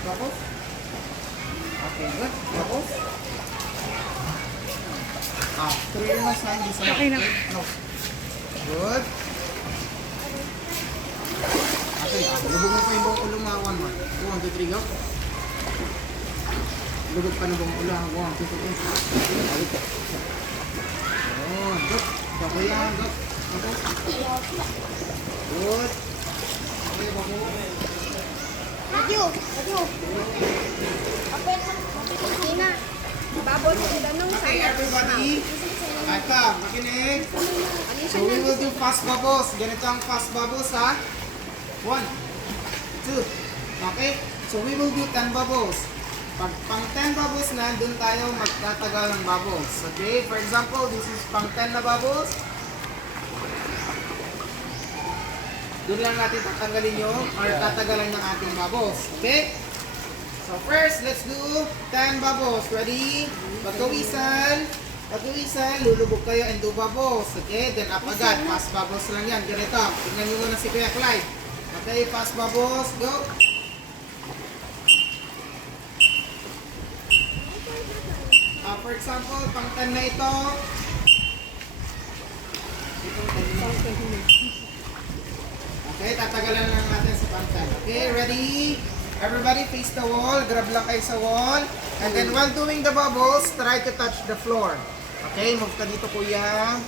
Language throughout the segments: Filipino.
Bubbles. Okay, good. Bubbles. Clear your nose na, hindi sa Okay na. Nose. Good. Okay, lubog mo pa yung buong ulo mga 1, 2, 3, go. Lubog pa ng buong ulo, 1, 2, 3, balik. Good. Okay yan, good. Good. Okay, babo. Radyo. Okay na. Babol sa danong Okay, everybody. Ata, makinig. So Alisan we na. will do fast bubbles. Ganito ang fast bubbles ha. 1, 2. Okay? So we will do 10 bubbles. Pag pang 10 bubbles na, dun tayo magtatagal ng bubbles. Okay? For example, this is pang 10 na bubbles. Doon lang natin tatanggalin yung or tatagalan ng ating bubbles. Okay? So first, let's do 10 bubbles. Ready? Pagkawisan, lulubog kayo and do bubbles. Okay? Then up agad. Fast bubbles lang yan. Ganito. Tingnan nyo muna si Kuya Clyde. Okay, fast bubbles. Go! For example, pang 10 na ito. Okay, tatagalan lang natin sa pang 10. Okay, ready? Everybody face the wall. Grab lang kayo sa wall. And then while doing the bubbles, try to touch the floor. Okay, move ka dito kuya.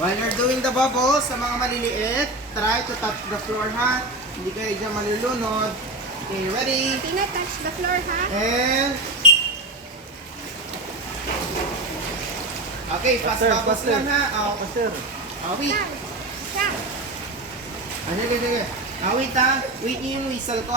While you're doing the bubbles, sa mga maliliit, try to touch the floor ha. Hindi kayo dyan malulunod. Okay, ready? Tina, touch the floor, ha? And... Okay, fast bubbles lang ha. Wait. Siya. Sige. Wait ha. Wait niyo yung whistle ko.